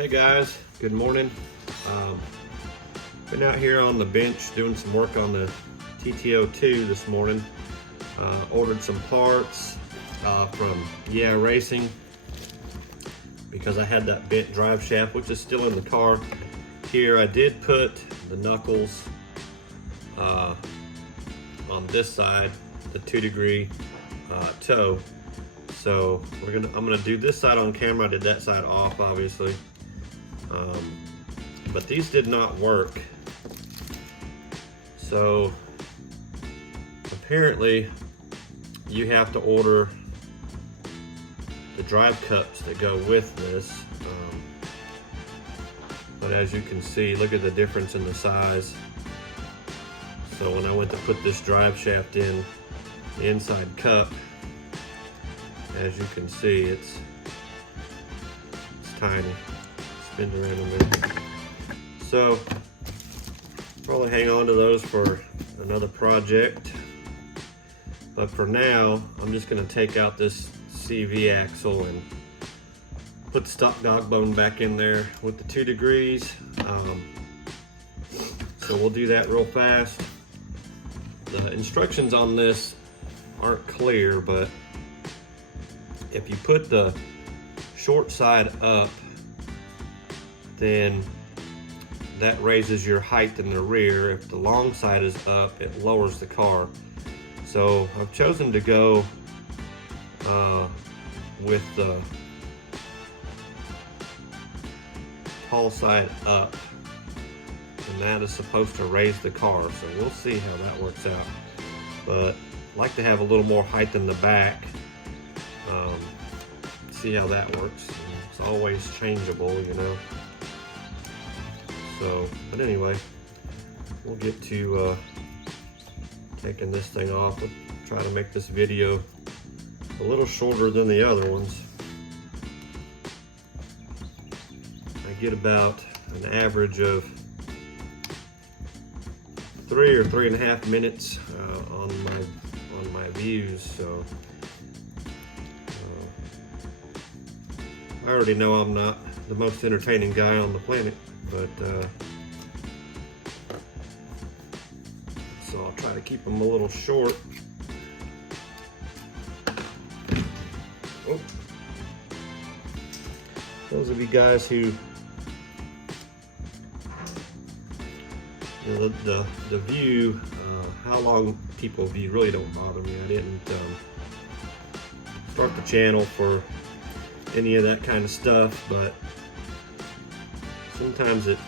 Hey guys, good morning. Been out here on the bench doing some work on the TT-02 this morning. Ordered some parts from Racing because I had that bent drive shaft, which is still in the car. Here I did put the knuckles on this side, the 2-degree toe. So I'm gonna do this side on camera. I did that side off, obviously. But these did not work. So apparently you have to order the drive cups that go with this. But as you can see, look at the difference in the size. So when I went to put this drive shaft in, the inside cup, as you can see, it's tiny. Spins around a bit. So probably hang on to those for another project. But for now, I'm just gonna take out this CV axle and put the stock dog bone back in there with the 2 degrees. So we'll do that real fast. The instructions on this aren't clear, but if you put the short side up, then that raises your height in the rear. If the long side is up, it lowers the car. So I've chosen to go with the tall side up, and that is supposed to raise the car. So we'll see how that works out. But I like to have a little more height in the back. See how that works. It's always changeable, you know. So, but anyway, we'll get to taking this thing off. We'll try to make this video a little shorter than the other ones. I get about an average of 3 or 3.5 minutes on my views. So I already know I'm not the most entertaining guy on the planet, but so I'll try to keep them a little short. Oh. Those of you guys who, you know, the view, how long people view really don't bother me. I didn't start the channel for any of that kind of stuff, but sometimes it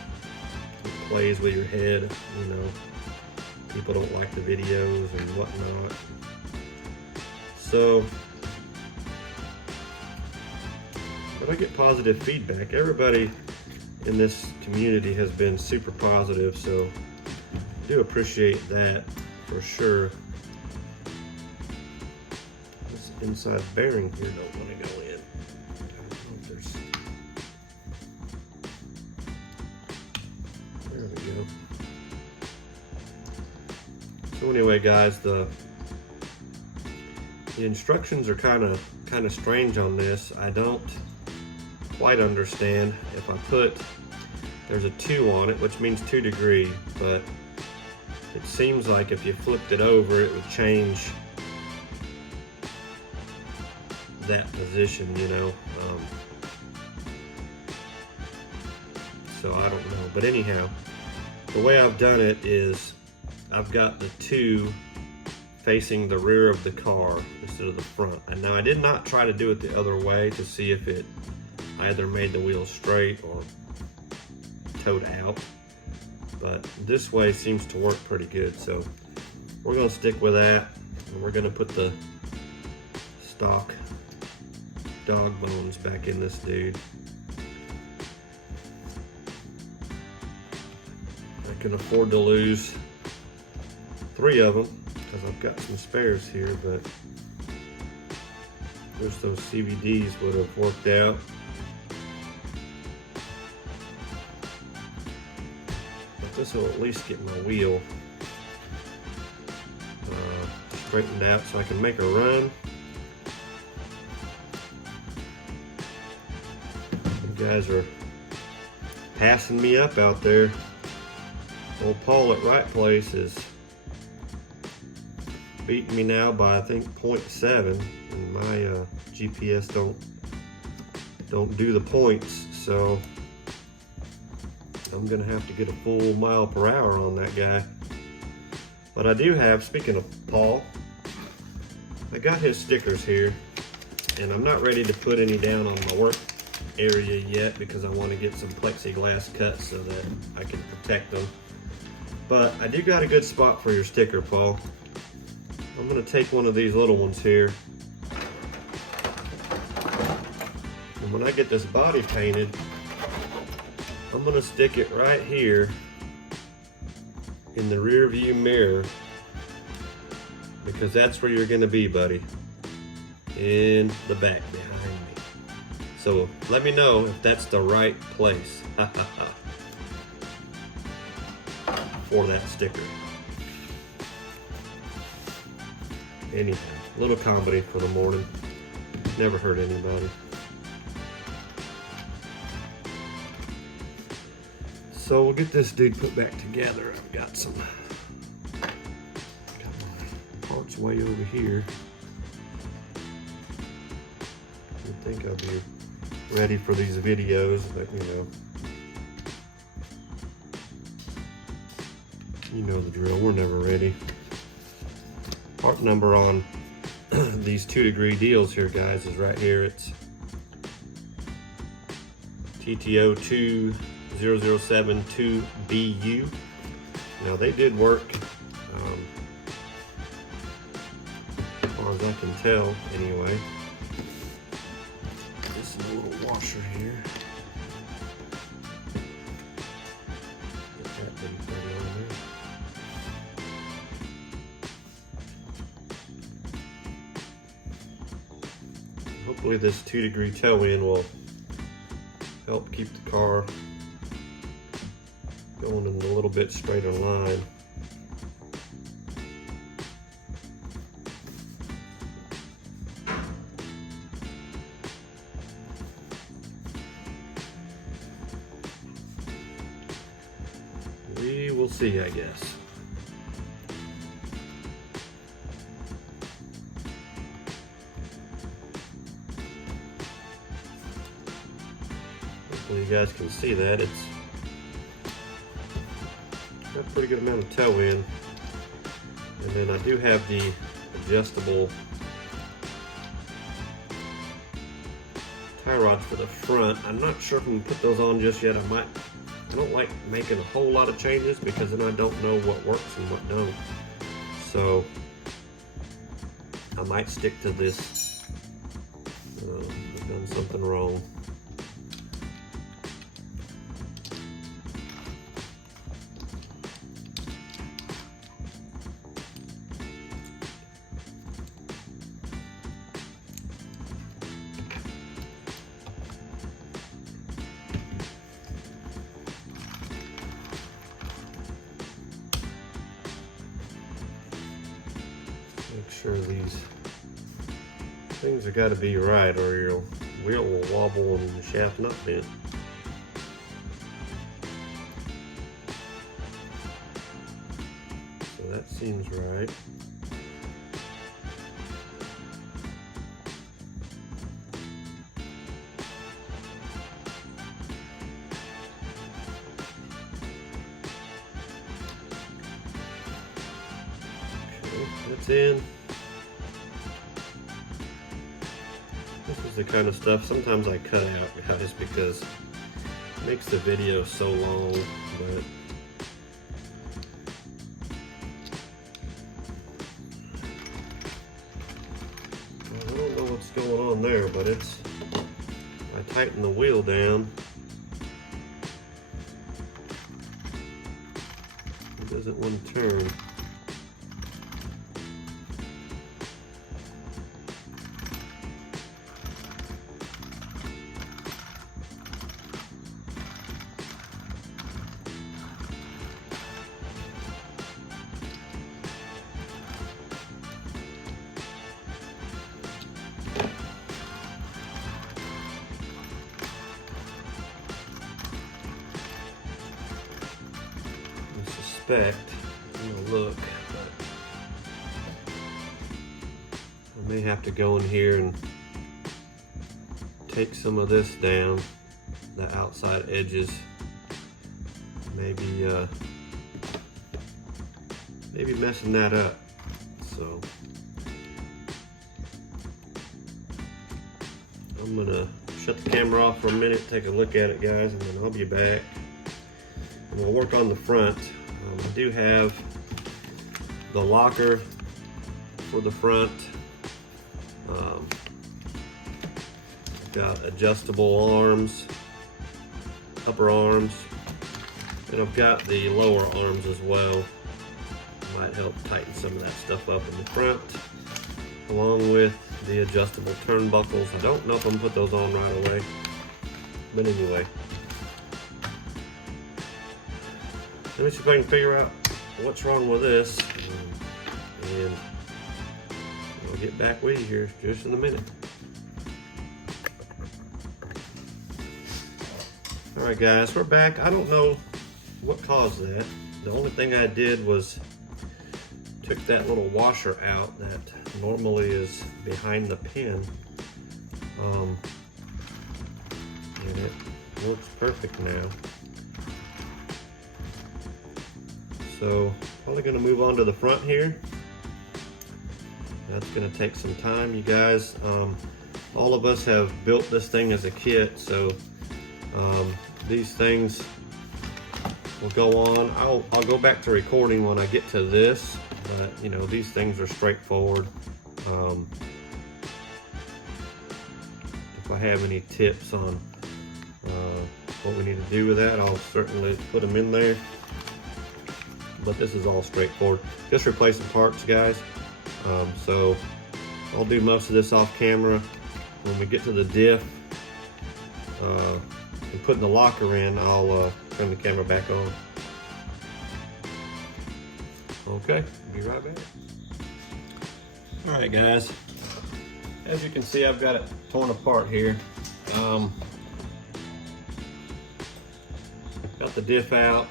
plays with your head, you know. People don't like the videos and whatnot. So, but I get positive feedback. Everybody in this community has been super positive, so I do appreciate that for sure. This inside bearing here don't want to go in. There we go. So anyway, guys, the instructions are kind of strange on this. I don't quite understand. If I put, there's a 2 on it, which means 2 degree, but it seems like if you flipped it over, it would change that position, you know. So I don't know, but anyhow, the way I've done it is I've got the 2 facing the rear of the car instead of the front. And now I did not try to do it the other way to see if it either made the wheels straight or towed out, but this way seems to work pretty good. So we're gonna stick with that, and we're gonna put the stock dog bones back in this dude. I can afford to lose 3 of them because I've got some spares here, but I wish those CVDs would have worked out. But this will at least get my wheel straightened out so I can make a run. You guys are passing me up out there. Old Paul at Right Place is beating me now by I think 0.7, and my GPS don't do the points, so I'm gonna have to get a full mile per hour on that guy. But I do have, speaking of Paul, I got his stickers here, and I'm not ready to put any down on my work area yet because I want to get some plexiglass cut so that I can protect them. But I do got a good spot for your sticker, Paul. I'm going to take one of these little ones here, and when I get this body painted, I'm going to stick it right here in the rear view mirror, because that's where you're going to be, buddy, in the back behind me. So let me know if that's the right place for that sticker. Anyhow, little comedy for the morning, never hurt anybody. So we'll get this dude put back together. I've got my parts way over here. I think I'll be ready for these videos, but you know the drill, we're never ready. Part number on these 2-degree deals here, guys, is right here. It's TT-02 0072BU. Now they did work, as far as I can tell anyway. This is a little washer here. Get that thing put on there. Hopefully this 2-degree toe in will help keep the car going in a little bit straighter line. We will see, I guess. Hopefully you guys can see that. It's got a pretty good amount of toe in. And then I do have the adjustable tie rods for the front. I'm not sure if I'm gonna put those on just yet. I don't like making a whole lot of changes because then I don't know what works and what don't. So I might stick to this. I've done something wrong. Make sure these things have got to be right, or your wheel will wobble and the shaft not bent. So that seems right. It's in. This is the kind of stuff sometimes I cut out, guys, because it makes the video so long. But I don't know what's going on there, but it's, I tighten the wheel down. It doesn't want to turn. expect. I'm gonna look, but I may have to go in here and take some of this down, the outside edges. Maybe messing that up. So I'm gonna shut the camera off for a minute, take a look at it, guys, and then I'll be back. And we'll work on the front. I do have the locker for the front. I've got adjustable arms, upper arms, and I've got the lower arms as well. Might help tighten some of that stuff up in the front, along with the adjustable turnbuckles. I don't know if I'm gonna put those on right away, but anyway. Let me see if I can figure out what's wrong with this, and I'll get back with you here just in a minute. All right, guys, we're back. I don't know what caused that. The only thing I did was took that little washer out that normally is behind the pin, and it works perfect now. So probably going to move on to the front here. That's going to take some time, you guys. All of us have built this thing as a kit, so these things will go on. I'll go back to recording when I get to this. But you know, these things are straightforward. If I have any tips on what we need to do with that, I'll certainly put them in there. But this is all straightforward. Just replacing parts, guys. So I'll do most of this off camera. When we get to the diff and putting the locker in, I'll turn the camera back on. Okay, be right back. All right, guys. As you can see, I've got it torn apart here. Got the diff out.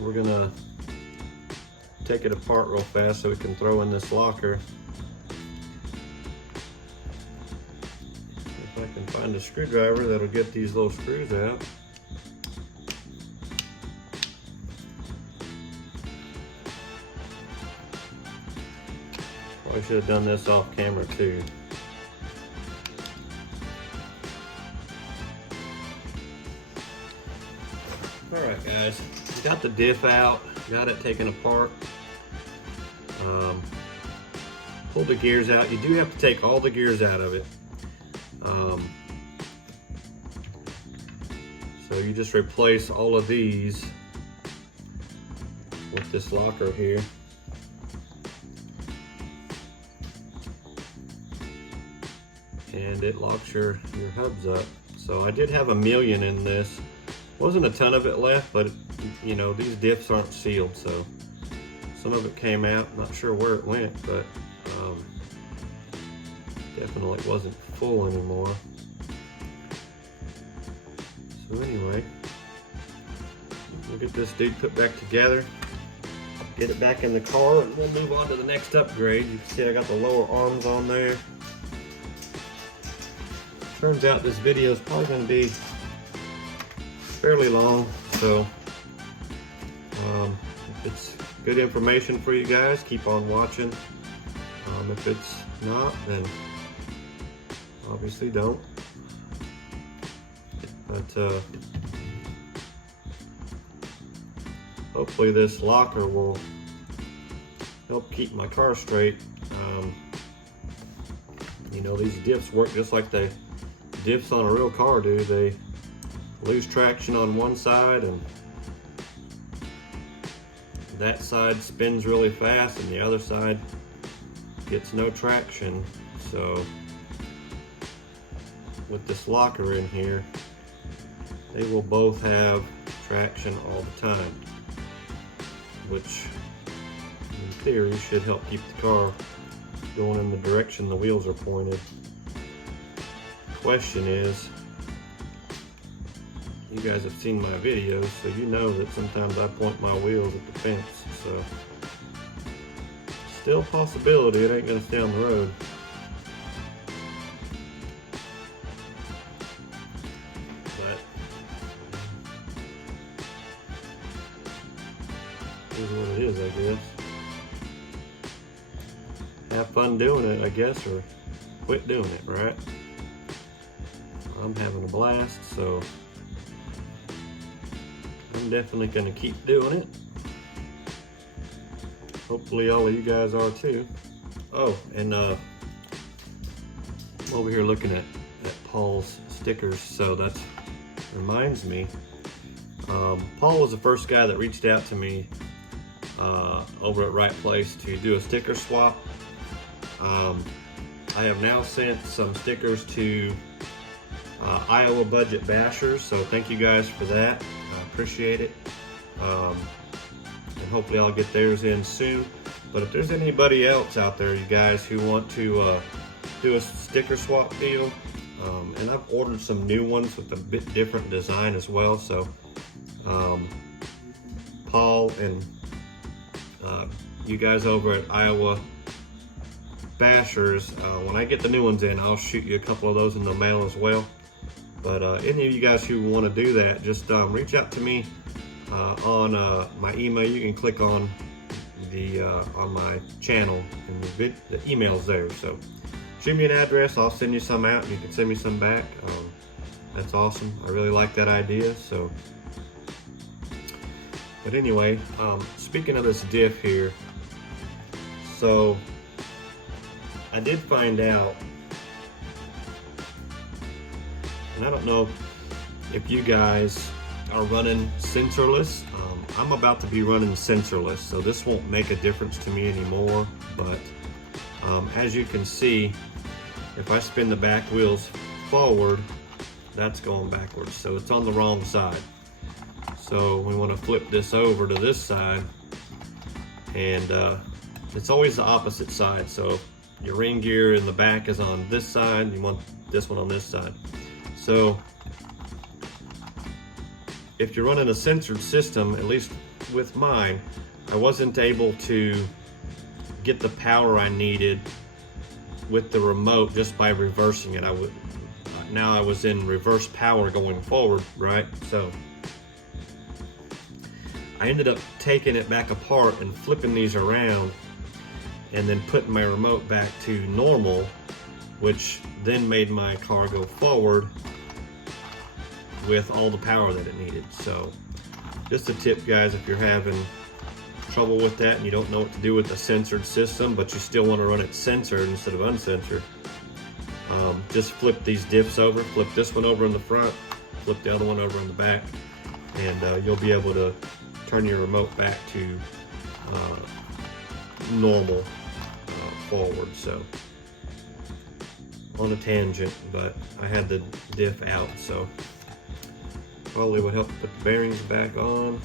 We're gonna take it apart real fast so we can throw in this locker. If I can find a screwdriver that'll get these little screws out. Probably should have done this off camera too. All right, guys, got the diff out, got it taken apart. Pulled the gears out. You do have to take all the gears out of it. So you just replace all of these with this locker here. And it locks your hubs up. So I did have 1 million in this. Wasn't a ton of it left, but you know, these diffs aren't sealed, so some of it came out. Not sure where it went, but definitely wasn't full anymore. So anyway, we'll get this dude put back together, get it back in the car, and we'll move on to the next upgrade. You can see I got the lower arms on there. Turns out this video is probably going to be fairly long, so if it's good information for you guys, keep on watching. If it's not, then obviously don't. But hopefully this locker will help keep my car straight. You know, these diffs work just like the diffs on a real car do. They lose traction on one side and that side spins really fast and the other side gets no traction. So with this locker in here, they will both have traction all the time, which in theory should help keep the car going in the direction the wheels are pointed. Question is, you guys have seen my videos, so you know that sometimes I point my wheels at the fence. So still a possibility it ain't gonna stay on the road. But is what it is, I guess. Have fun doing it, I guess, or quit doing it, right? I'm having a blast, so I'm definitely gonna keep doing it. Hopefully all of you guys are too. Oh, and I'm over here looking at Paul's stickers, so that reminds me. Paul was the first guy that reached out to me over at Right Place to do a sticker swap. I have now sent some stickers to Iowa Budget Bashers, so thank you guys for that. I appreciate it. And hopefully I'll get theirs in soon. But if there's anybody else out there, you guys, who want to do a sticker swap deal, and I've ordered some new ones with a bit different design as well, so Paul and you guys over at Iowa Bashers, when I get the new ones in, I'll shoot you a couple of those in the mail as well. But any of you guys who want to do that, just reach out to me on my email. You can click on the on my channel, and the email's there. So shoot me an address, I'll send you some out, and you can send me some back. That's awesome. I really like that idea. So, but anyway, speaking of this diff here, so I did find out, and I don't know if you guys are running sensorless. I'm about to be running sensorless, so this won't make a difference to me anymore. But as you can see, if I spin the back wheels forward, that's going backwards, so it's on the wrong side. So we want to flip this over to this side, and it's always the opposite side. So your ring gear in the back is on this side, you want this one on this side. So if you're running a sensored system, at least with mine, I wasn't able to get the power I needed with the remote just by reversing it. Now I was in reverse power going forward, right? So I ended up taking it back apart and flipping these around, and then putting my remote back to normal, which then made my car go forward with all the power that it needed. So just a tip, guys, if you're having trouble with that and you don't know what to do with the sensored system, but you still want to run it censored instead of uncensored, just flip these diffs over. Flip this one over in the front, flip the other one over in the back, and you'll be able to turn your remote back to normal forward. So on a tangent, but I had the diff out, so probably would help put the bearings back on.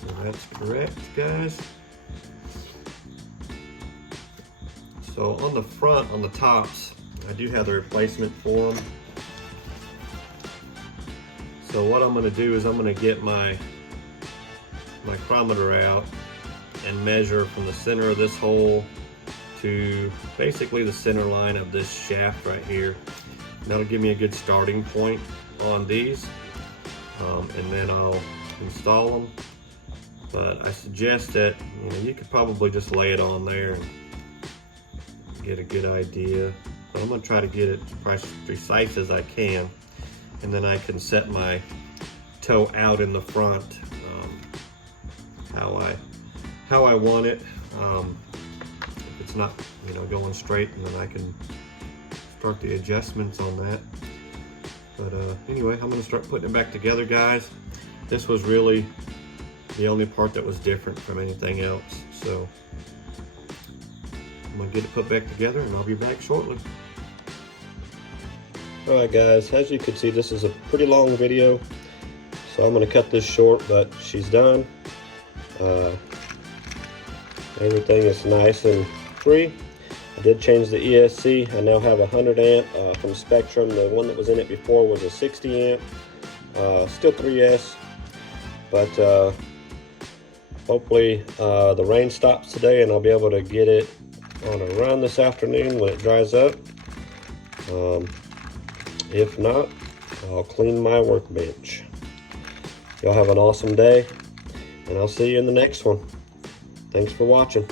So that's correct, guys. So on the front, on the tops, I do have the replacement for them. So what I'm going to do is I'm going to get my micrometer out and measure from the center of this hole to basically the center line of this shaft right here. That'll give me a good starting point on these, and then I'll install them. But I suggest that you could probably just lay it on there and get a good idea. But I'm going to try to get it as precise as I can, and then I can set my toe out in the front how I want it. If it's not going straight, and then I can start the adjustments on that. But anyway, I'm going to start putting it back together, guys. This was really the only part that was different from anything else, so I'm going to get it put back together, and I'll be back shortly. Alright guys, as you can see, this is a pretty long video, so I'm going to cut this short, but she's done. Everything is nice and free. I did change the ESC. I now have a 100 amp from Spectrum. The one that was in it before was a 60 amp. Still 3S, but hopefully the rain stops today and I'll be able to get it on a run this afternoon when it dries up. If not, I'll clean my workbench. Y'all have an awesome day, and I'll see you in the next one. Thanks for watching.